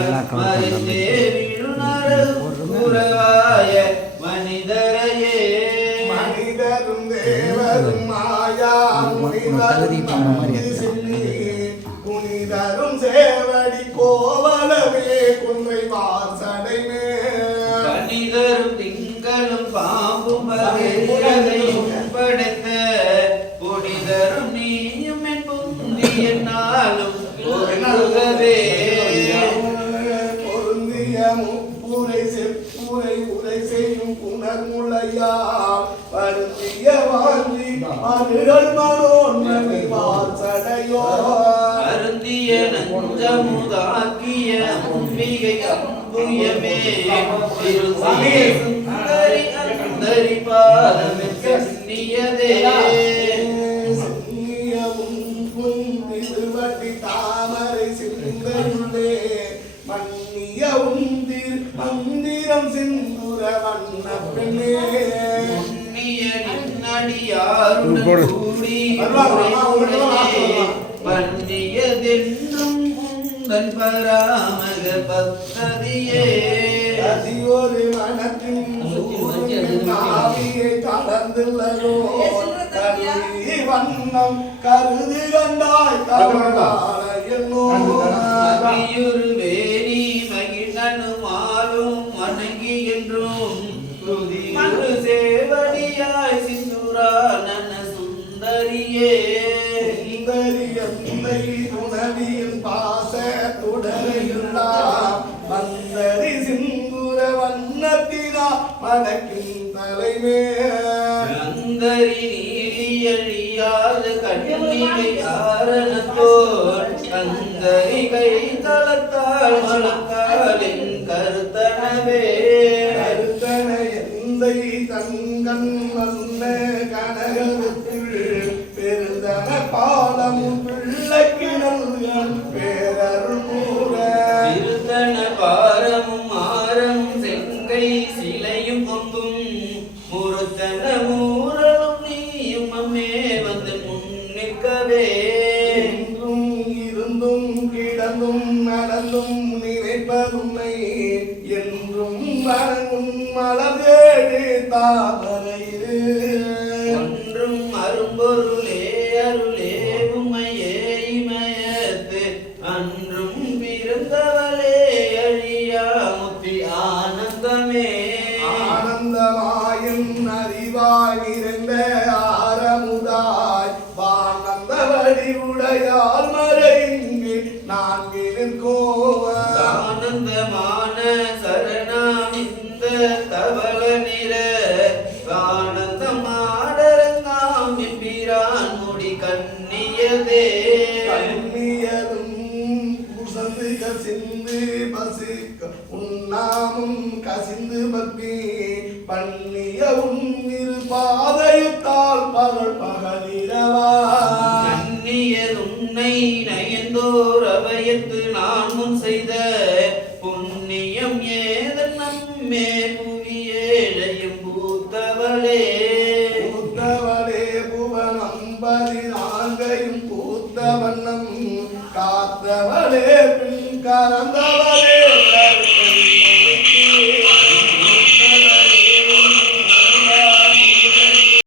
மறைந்தே விழுநரவாய மனிதரையே மனிதரும் தேவரும் மாயா புனிதரும் சேவடி கோவலவே குன்றை வாசடைமே மனிதரும் திங்களும் பாம்பும் பகையும் படைத்த புனிதரும் நீயும் என் புந்திய நாளும் பொருந்திய முப்புரை செப்புரை உரை செய்யும் புனர்முளையா பருத்திய வாங்கி மருகள் மனோன்மணி வாசடையோ அருந்திய நஞ்சமுதாக்கிய அம்பிகை அம்புயமே சுந்தரி அந்தரி பாதமே சென்னியதே தாமரை சிந்தையுள்ளே மன்னிய உந்திர் மந்திரம் சிந்துர வண்ண பெண்ணே அடியாருடன் கூடி மன்னியதென்றும் உங்கள் பராமக பக்ததியே அதியொரு மனத்தின் ஆவியை கலந்துள்ளதோ வண்ணம் கருது கண்டாய் தமிழொரு வேணி மகிழனுமாலும் வணங்கி என்றும் ஒரு சேவடியாய் சிந்துரா நன சுந்தரியே சுந்தரி துணவியின் பாச துடரையுள்ளா மந்தரி சிந்துர வண்ணத்தினா மணக்கின் தலைமே அந்தரி நீடியழியாத கண்ணிகை காரணத்தோர் கந்தரி கை தளத்தால் மலத்தாலின் கருத்தனவே கருத்தன எந்தை தங்கன் வந்த கனகத்தில் பெருதன பாலமும் பிள்ளைக்கிணல்கள் பேரருள் மூர பெருதன பாரமும் ஆரமும் செங்கை சிலையும் கொம்பும் முருத்தன மூரலும் நீயும் அம்மே வந்து முன்னிற்கவே என்றும் இருந்தும் கிடந்தும் நடந்தும் நினைப்பதுமை என்றும் வணங்கும் மலர்வேடு தாமரையிலே ஒன்றும் அரும்பொருளே அருளே உமையே இமயத்து அன்றும் பிறந்தவளே அழியா முத்தி ஆனந்தமே ஆனந்தமாயின் அறிவாய் நிறைந்த ஆரமுதாய் வானந்த வடிவுடையால் மறைங்கு நான்கு ஆனந்தமான சரணாமிந்த தவள நிற ஆனந்தமாடரங்காம் எம்பிரான் முடி கண்ணியதே கண்ணியதும் புசந்து கசிந்து பசிக்க உண்ணாமும் கசிந்து பக்தி பண்ணிய உன்னிரு பாதையுத்தால் பகல் பகலிரவா கண்ணியதுன்னை நயந்தோர் அவையத்து நான் முன் செய்த புண்ணியம் ஏதன் நம்மே புவியேழையும் பூத்தவளே பூத்தவளே புவனம்பதி நான்கையும் பூத்த வண்ணம் காத்தவளே பின் கறந்தவளே